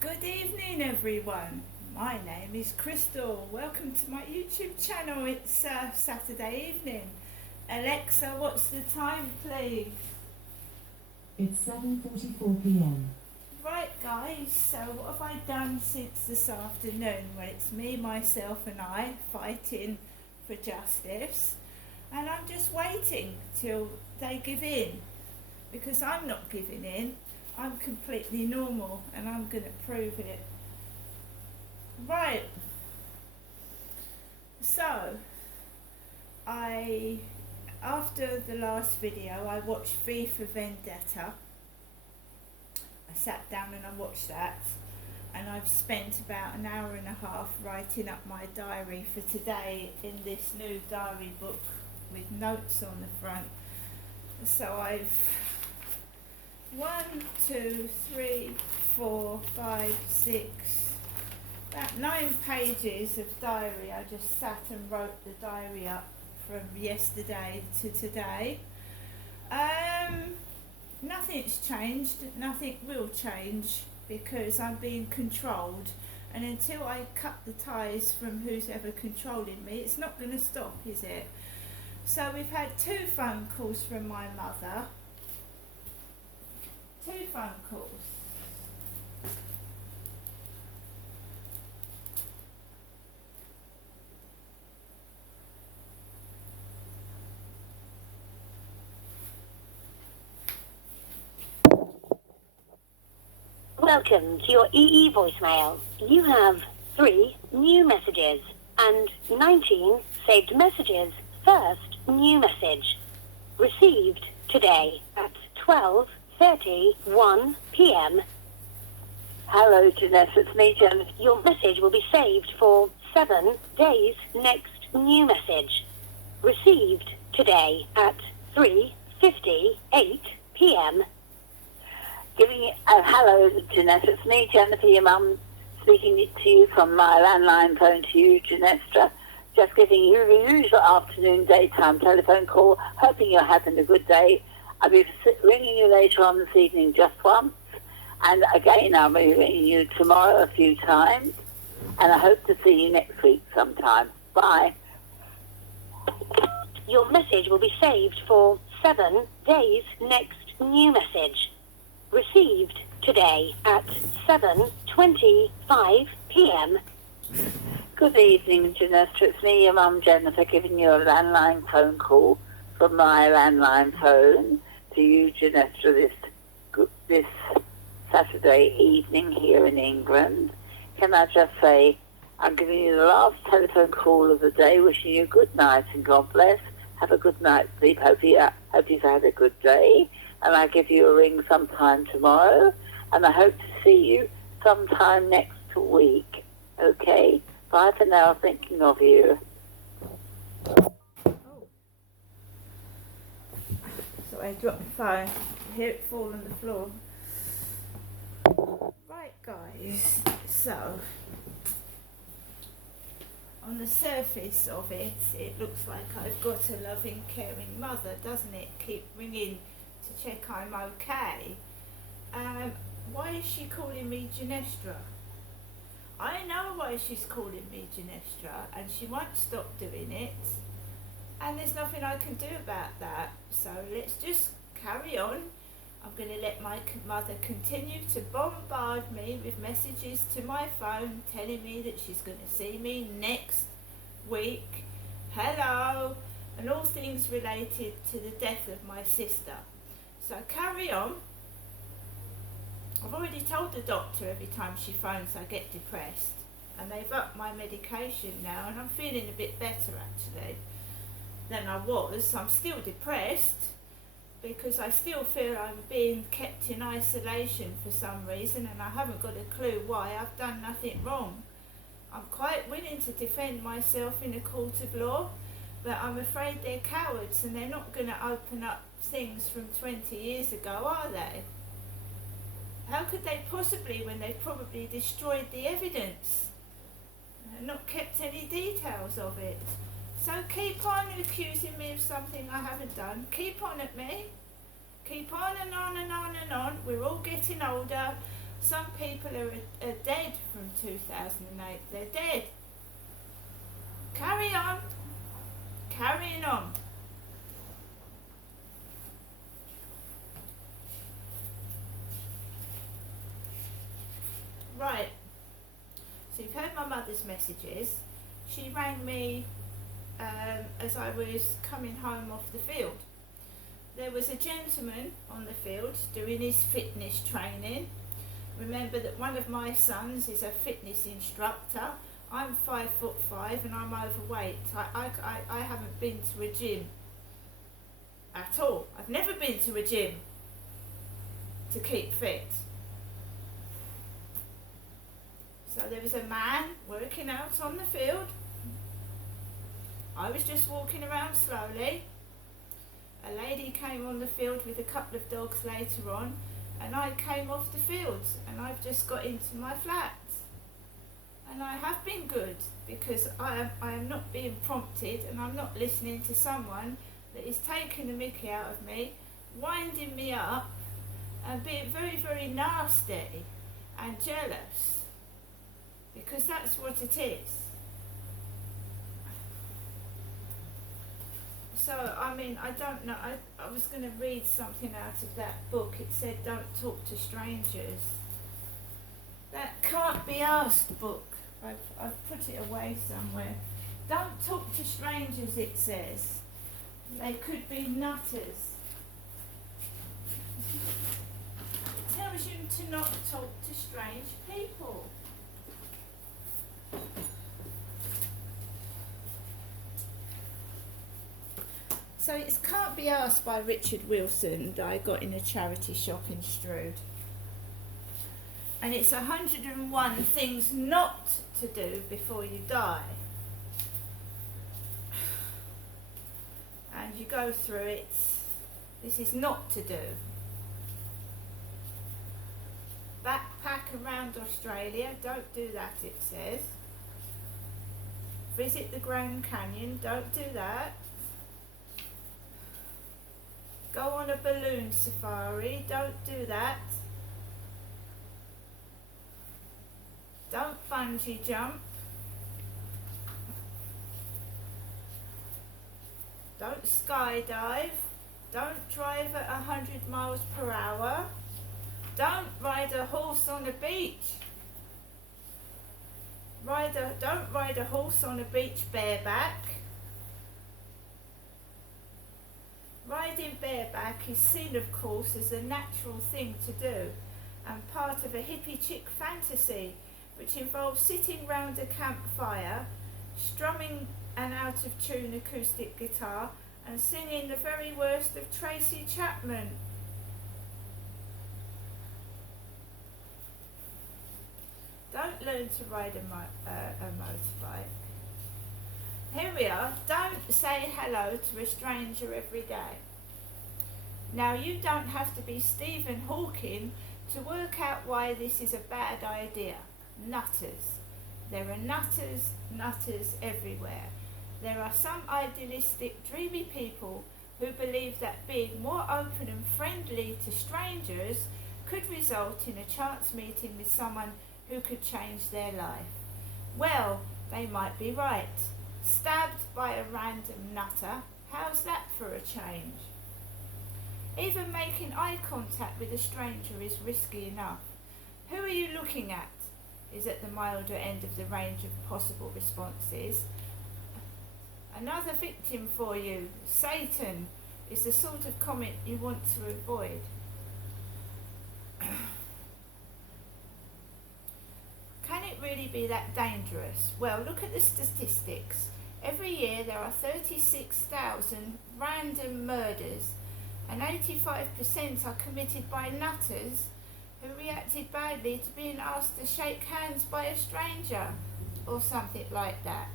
Good evening, everyone. My name is Crystal. Welcome to my YouTube channel. It's Saturday evening. Alexa, what's the time, please? It's 7:44 p.m. Right, guys, so what have I done since this afternoon? Well, it's me, myself, and I fighting for justice, and I'm just waiting till they give in because I'm not giving in. I'm completely normal and I'm going to prove it. Right, so after the last video, I watched V for Vendetta. I sat down and I watched that, and I've spent about an hour and a half writing up my diary for today in this new diary book with notes on the front. So I've 1, 2, 3, 4, 5, 6, about 9 pages of diary. I just sat and wrote the diary up from yesterday to today. Nothing's changed, nothing will change because I'm being controlled, and until I cut the ties from who's ever controlling me, it's not going to stop, is it? So we've had 2 phone calls from my mother. 2 phone calls. Welcome to your EE voicemail. You have 3 new messages and 19 saved messages. First new message. Received today at 12:31 p.m. Hello, Jeanette. It's me, Jen. Your message will be saved for 7 days. Next new message. Received today at 3:58 p.m. Hello, Jeanette. It's me, Jennifer, your mum, speaking to you from my landline phone to you, Jeanette. Just giving you the usual afternoon, daytime telephone call, hoping you're having a good day. I'll be ringing you later on this evening just once, and again I'll be ringing you tomorrow a few times, and I hope to see you next week sometime. Bye. Your message will be saved for 7 days. Next new message. Received today at 7:25 p.m. Good evening, Jeanette. It's me, your mum, Jennifer, giving you a landline phone call from my landline phone to you, Jeanette, this Saturday evening here in England. Can I just say, I'm giving you the last telephone call of the day, wishing you good night and God bless. Have a good night's sleep. Hope you've had a good day. And I'll give you a ring sometime tomorrow. And I hope to see you sometime next week. Okay? Bye for now. Thinking of you. Oh. So I dropped the phone. I hear it fall on the floor. Right, guys. So, on the surface of it, it looks like I've got a loving, caring mother, doesn't it? Keep ringing to check I'm okay. Why is she calling me Ginestra? I know why she's calling me Ginestra, and she won't stop doing it, and there's nothing I can do about that. So let's just carry on. I'm going to let my mother continue to bombard me with messages to my phone telling me that she's going to see me next week, hello, and all things related to the death of my sister. So carry on. I've already told the doctor every time she phones I get depressed, and they've upped my medication now, and I'm feeling a bit better actually than I was. I'm still depressed because I still feel I'm being kept in isolation for some reason, and I haven't got a clue why. I've done nothing wrong. I'm quite willing to defend myself in a court of law, but I'm afraid they're cowards and they're not going to open up things from 20 years ago, are they? How could they possibly, when they've probably destroyed the evidence and not kept any details of it? So keep on accusing me of something I haven't done. Keep on at me. Keep on and on and on and on. We're all getting older. Some people are dead from 2008. They're dead. Carry on. Carrying on. Right. So you've heard my mother's messages. She rang me as I was coming home off the field. There was a gentleman on the field doing his fitness training. Remember that one of my sons is a fitness instructor. I'm 5'5" and I'm overweight. I haven't been to a gym at all. I've never been to a gym to keep fit. So there was a man working out on the field. I was just walking around slowly. A lady came on the field with a couple of dogs later on, and I came off the field, and I've just got into my flat. And I have been good, because I am not being prompted, and I'm not listening to someone that is taking the mickey out of me, winding me up, and being very, very nasty and jealous, because that's what it is. So, I mean, I don't know, I was going to read something out of that book. It said, don't talk to strangers. That can't be asked book. I've put it away somewhere. Don't talk to strangers, it says. They could be nutters. It tells you to not talk to strange people. So it can't be asked by Richard Wilson that I got in a charity shop in Strood. And it's 101 things not to do before you die. And you go through it. This is not to do. Backpack around Australia, don't do that, it says. Visit the Grand Canyon, don't do that. Go on a balloon safari, don't do that. Don't bungee jump. Don't skydive. Don't drive at 100 miles per hour. Don't ride a horse on a beach. Don't ride a horse on a beach bareback. Riding bareback is seen, of course, as a natural thing to do and part of a hippie chick fantasy, which involves sitting round a campfire, strumming an out-of-tune acoustic guitar and singing the very worst of Tracy Chapman. Don't learn to ride a motorbike. Here we are. Don't say hello to a stranger every day. Now, you don't have to be Stephen Hawking to work out why this is a bad idea. Nutters. There are nutters everywhere. There are some idealistic, dreamy people who believe that being more open and friendly to strangers could result in a chance meeting with someone who could change their life. Well, they might be right. Stabbed by a random nutter, how's that for a change? Even making eye contact with a stranger is risky enough. Who are you looking at? Is at the milder end of the range of possible responses. Another victim for you, Satan, is the sort of comment you want to avoid. Can it really be that dangerous? Well, look at the statistics. Every year there are 36,000 random murders, and 85% are committed by nutters who reacted badly to being asked to shake hands by a stranger or something like that.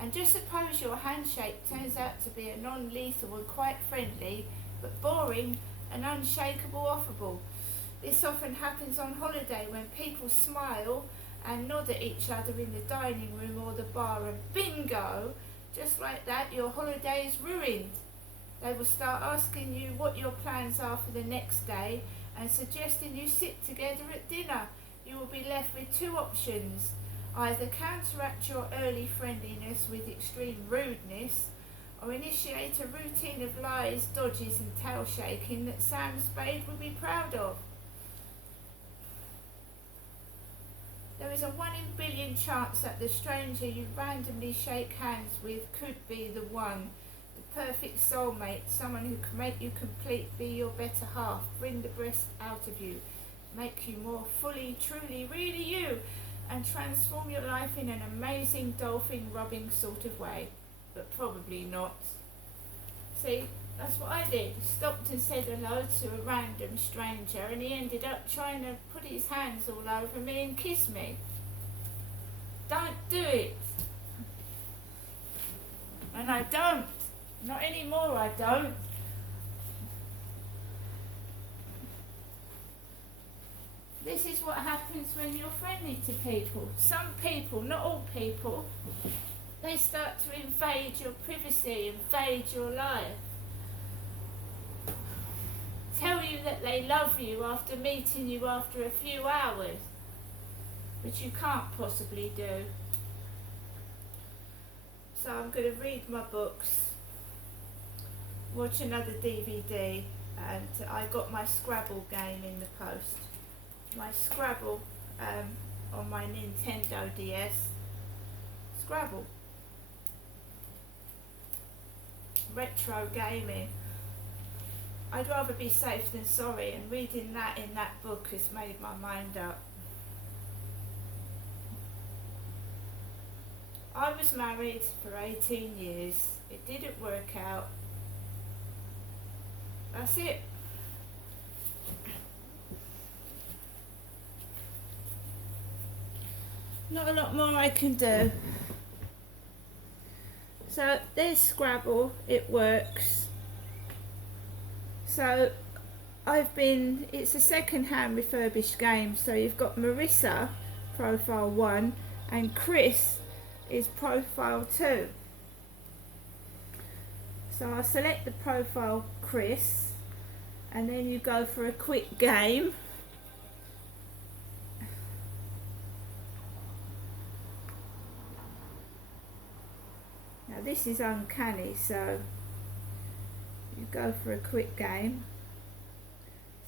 And just suppose your handshake turns out to be a non-lethal and quite friendly, but boring and unshakable affable. This often happens on holiday when people smile and nod at each other in the dining room or the bar, and bingo, just like that, your holiday is ruined. They will start asking you what your plans are for the next day, and suggesting you sit together at dinner. You will be left with two options: either counteract your early friendliness with extreme rudeness, or initiate a routine of lies, dodges and tail shaking that Sam Spade will be proud of. There is a 1 in a billion chance that the stranger you randomly shake hands with could be the one, the perfect soulmate, someone who can make you complete, be your better half, bring the best out of you, make you more fully, truly, really you, and transform your life in an amazing dolphin rubbing sort of way. But probably not. See, that's what I did. Stopped and said hello to a random stranger, and he ended up trying to put his hands all over me and kiss me. Don't do it. And I don't. Not anymore, I don't. This is what happens when you're friendly to people. Some people, not all people, they start to invade your privacy, invade your life. Tell you that they love you after meeting you after a few hours, which you can't possibly do. So I'm going to read my books, watch another DVD, and I got my Scrabble game in the post. My Scrabble on my Nintendo DS. Scrabble. Retro gaming. I'd rather be safe than sorry, and reading that in that book has made my mind up. I was married for 18 years. It didn't work out. That's it. Not a lot more I can do. So there's Scrabble, it works. So it's a second-hand refurbished game, so you've got Marissa, profile 1, and Chris is profile 2. So I'll select the profile Chris, and then you go for a quick game. Now this is uncanny, so you go for a quick game.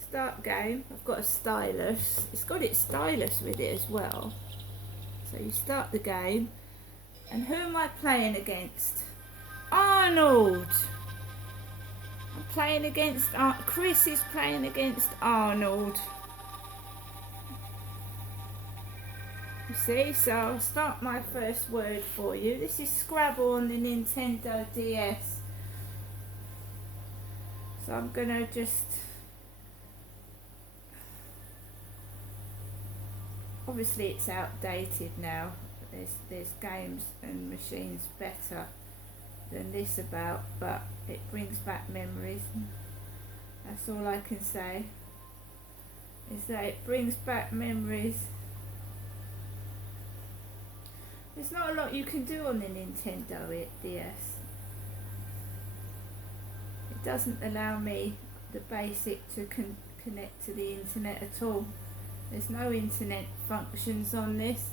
Start game. I've got a stylus. It's got its stylus with it as well. So you start the game. And who am I playing against? Arnold! I'm playing against... Chris is playing against Arnold. You see, so I'll start my first word for you. This is Scrabble on the Nintendo DS. So I'm gonna just... Obviously it's outdated now. There's games and machines better than this about, but it brings back memories. That's all I can say, is that it brings back memories. There's not a lot you can do on the Nintendo DS. It doesn't allow me the basic to connect to the internet at all. There's no internet functions on this.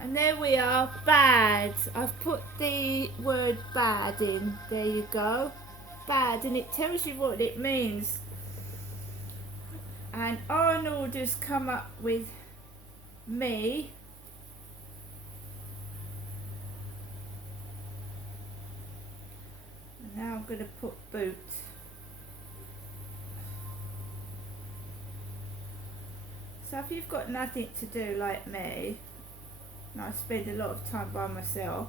And there we are, bad. I've put the word bad in. There you go. Bad, and it tells you what it means. And Arnold has come up with me. And now I'm going to put boot. So if you've got nothing to do like me, and I spend a lot of time by myself,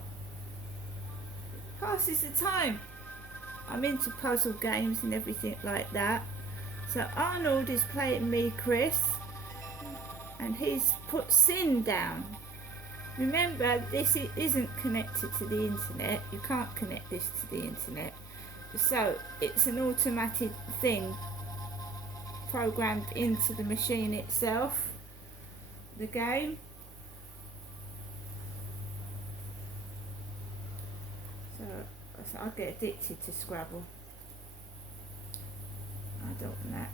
it passes the time. I'm into puzzle games and everything like that. So Arnold is playing me, Chris, and he's put sin down. Remember, this isn't connected to the internet. You can't connect this to the internet. So it's an automatic thing programmed into the machine itself, the game. So I get addicted to Scrabble. on that.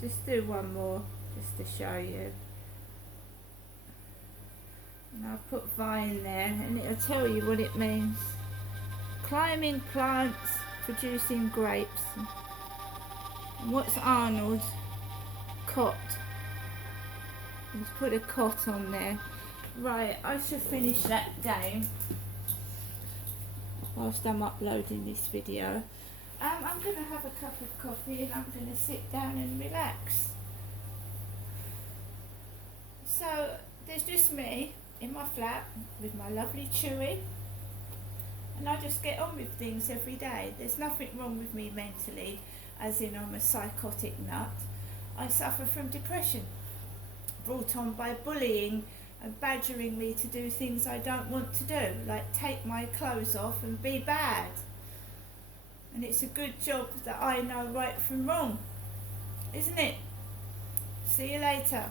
Just do one more just to show you. And I'll put vine there and it'll tell you what it means. Climbing plants producing grapes. And what's Arnold's? Cot. Let's put a cot on there. Right, I should finish that game whilst I'm uploading this video. I'm going to have a cup of coffee and I'm going to sit down and relax. So there's just me in my flat with my lovely Chewy, and I just get on with things every day. There's nothing wrong with me mentally, as in I'm a psychotic nut. I suffer from depression, brought on by bullying and badgering me to do things I don't want to do, like take my clothes off and be bad. And it's a good job that I know right from wrong, isn't it? See you later.